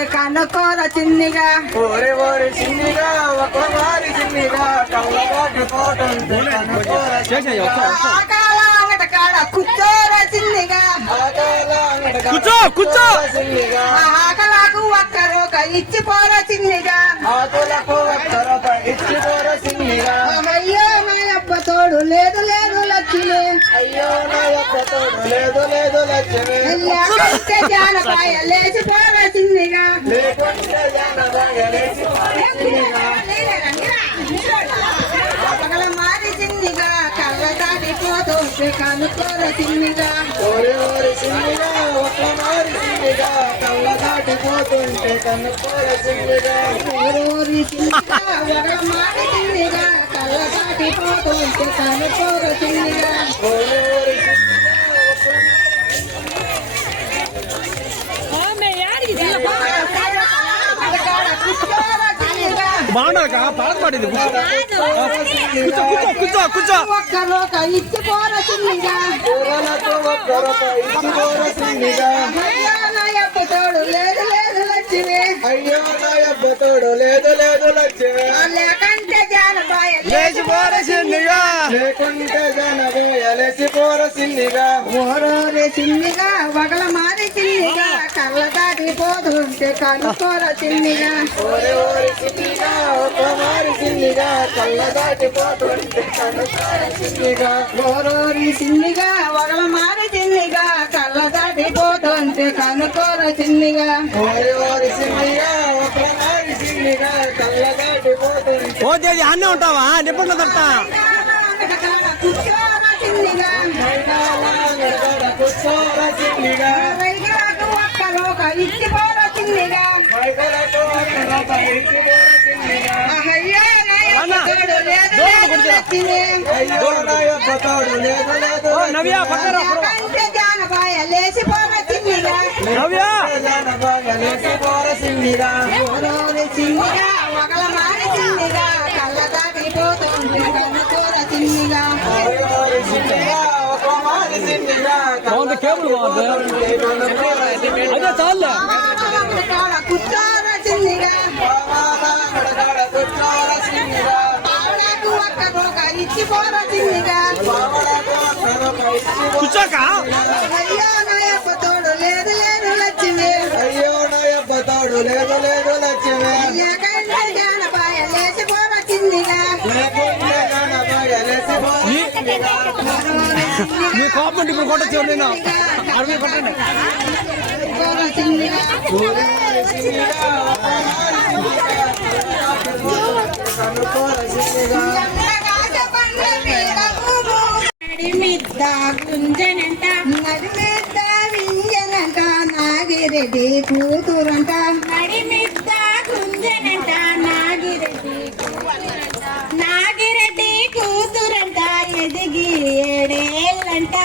పోతుంటే కనుకోర చిన్నిగా. ఓరి ఓరి చిన్నిగా ఒక వారి చిన్నిగా ఆకాల అంగట కాడ కూర్చోర చిన్నిగా. కూర్చో ఆకలకు ఒక్కరొక ఇచ్చిపోర చిన్నిగా. ఆకులకు ఒక్కరొక ఇచ్చి పోర చిన్నిగా తోడు లేదు లేదు లక్ష్మి. అయ్యో నా యొక్క తోడు. లేదు లేదు లక్ష్మి. లేకుంటే జానపాయ లేచిపోర చిన్నిగా లేకుంటే జానబాగా లేచిపోయే చిన్నిగా పగల మారి చిన్నిగా కళ్ళ కనుకోర ఓరి ఓరి వారి చిన్నిగా కళ్ళ దాటిపోతుంటే కనుకోర చిన్నిగా కళ్ళ బాగుండదు పాట పాడింది కూర్చో. కూర్చో కూర్చో కూర్చో ఒక్కరొక ఇచ్చిపోర చిన్నిగా కూరలకు ఒక్కరొక ఇచ్చి పోర చిన్నిగా అయ్యో నా తోడు లేదు లేదు లక్ష్మి. అయ్యో నా తోడు లేదు లేదు లక్ష్మి. లేకుంటే జనమే ఎలసి పోర ఓరోరే వగల మారి చిన్నిగా కళ్ళ దాటిపోతుంటే కనుకోర చిన్నిగా ఓరి ఓరి చిన్నిగా ఒక మారి చిన్నిగా కళ్ళ ఓరోరి వగల మారి చిన్నిగా కళ్ళ కనుకోర చిన్నిగా ఓరి ఓరి చిన్నిగా ఒక మారి కళ్ళ ఓ అన్నీ ఉంటావా? నిప్పట్లో తట్టా నవ్య! పక్కన జానపాయ లేచిపోర చిన్నిగా నవ్య జానబాగా లేసి పోర చిన్నిగా ఓరోరి మారి చిన్నిగా కళ్ళ దాటిపోతుంది కనుకోర చిన్నిగా ఓరి ఓరి చిన్నిగా ఒక మారి చిన్నిగా బాగుంది కేబుల్ బాగుంది అదే చాలే కాడ కూర్చోర చిన్నిగా నడకాడ మీ చిన్నిగా నీ కోపం ఇప్పుడు కొట్టచ్చు నేను అడవి కొట్టండి. పోర చిన్నిగా ఎదిగి ఏడేళ్ళంట.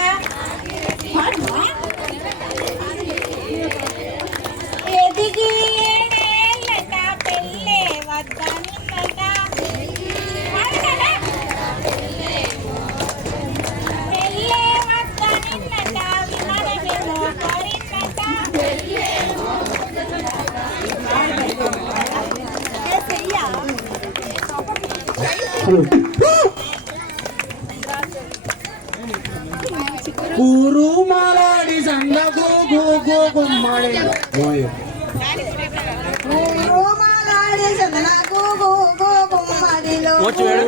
కూరు మాలాడి సందకు గోగో గుమ్మడి రోమాలాడి సన్నకు గోగో గుమ్మడిలో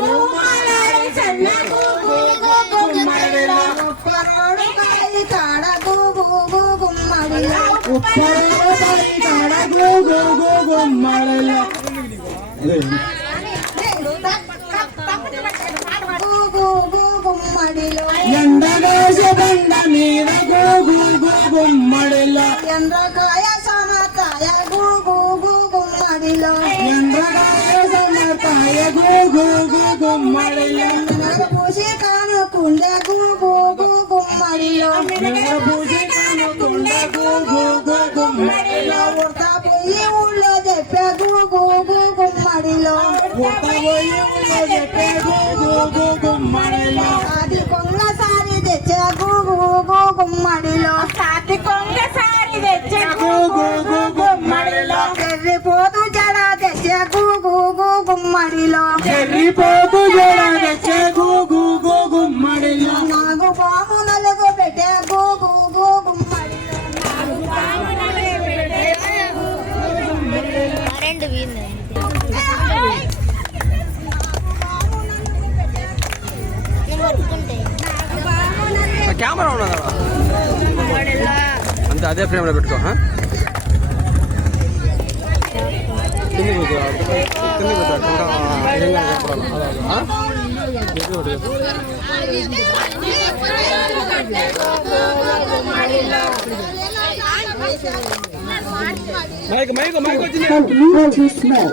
రోమాలాడి సన్నకు గోగో గుమ్మడిలో ఉప్పరోడు కాయి కాడ గోగో గుమ్మడిలో ఉప్పరలో పడి కాడ గోగో గుమ్మడిలో గోగో గుమ్మడిలో. ఎండ్రకాయ సమకాయ గోగో గుమ్మడిలో ఎండ్రగాయ సమకాయ గోగో గుమ్మడిలో. పూసి కానుకుండే గోగో గుమ్మడిలో. పూజ కానుకుండ గోగో గుమ్మడిలో ఉడతా పోయి ఊళ్ళో చెప్పే గోగో గుమ్మడిలో పుట్టబోయి ఊళ్ళో చెప్పే గోగో గుమ్మడిలో అది గుమ్మడిలో సాతి కొంగ సారి తెచ్చే గూగు గుమ్మడిలో. చెర్రిపోతూ జడ తెచ్చే గూగు గుమ్మడిలో. చెర్రిపోతూ జడ తెచ్చే గుమ్మడిలో. నాగు పాము నలుగు పెట్టే గుమ్మడిలో. రెండు వీళ్ళు. అంతే అదే ఫ్రేమ్లో పెట్టుకో ఆ? కిందికి కూర్చో. కిందికి కూర్చో. కెమెరా నిజంగా కనపడాలి. అలా, అలా. ఆ? ఇది ఒకటి చెప్పు. మైక్ మైక్ మైక్ వచ్చింది మైక్లో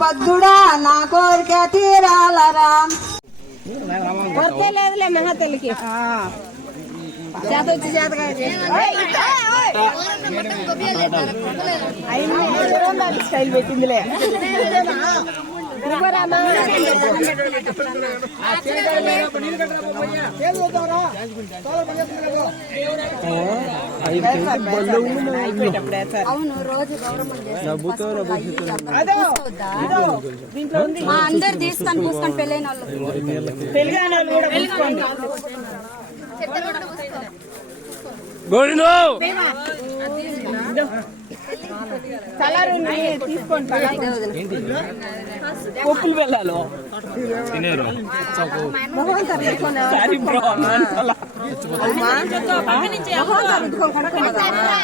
భక్తుడా నా కోరిక తీరాలరా. లేదులే మెహతల్లికి. చేత వచ్చి చేత స్టైల్ పెట్టిందిలే. అవును రోజు నవ్వుతో నవ్వుతో మా అందరు తీసుకొని పూసుకొని పెళ్ళైన వాళ్ళు. గోవిందు! పప్పులు వెళ్ళాలో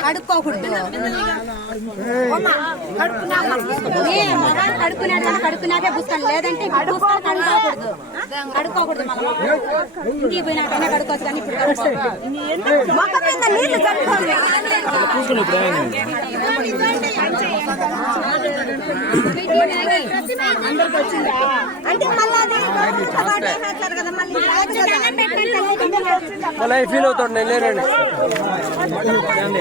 కడుక్కోకూడదు కడుక్కునేది కడుక్కున్నాకే పుస్తకం లేదంటే పుస్తకం కడుక్కోకూడదు కడుక్కోకూడదు మనం ఇంటికి పోయినాకైనా కడుక్కోవచ్చు కానీ ఇప్పుడు కడుక్కోకూడదు. మొక్క మళ్ళీ ఫీల్ అవుతాడు నేను లేనండి అదే.